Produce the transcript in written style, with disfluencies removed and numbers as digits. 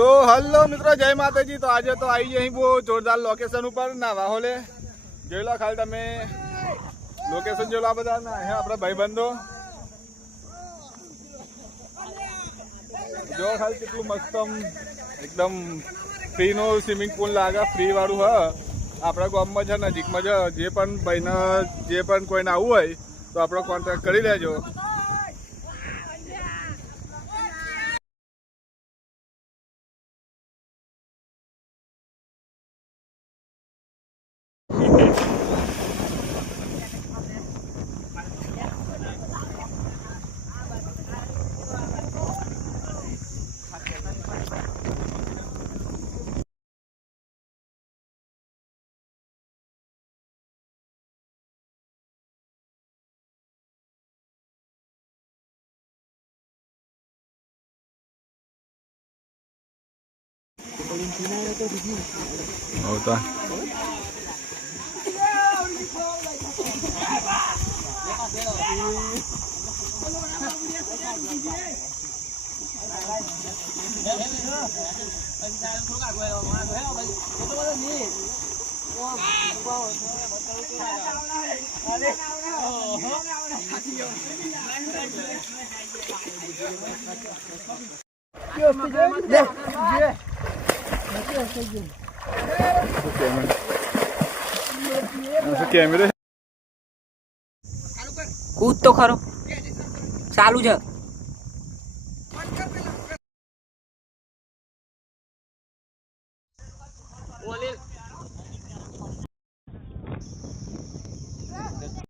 तो हलो मित्रों जय माता जी। तो आज तो आई यही वो जोरदार लोकेशन ऊपर ना वाहोले જોઈ ખાલી તમે લોકેશન જોલા બધા ના હે આપણા ભાઈબંધો જો ખાલી કેટલું મસ્તમ એકદમ ફ્રી નો સ્વિમિંગ પૂલ લાગે ફ્રી વાળું હ આપણા ગામમાં છે નજીકમાં છે જે પણ ભાઈને જે પણ કોઈને આવવું હોય તો આપણો કોન્ટેક્ટ કરી લેજો। होता कूद तो खरो चालू है।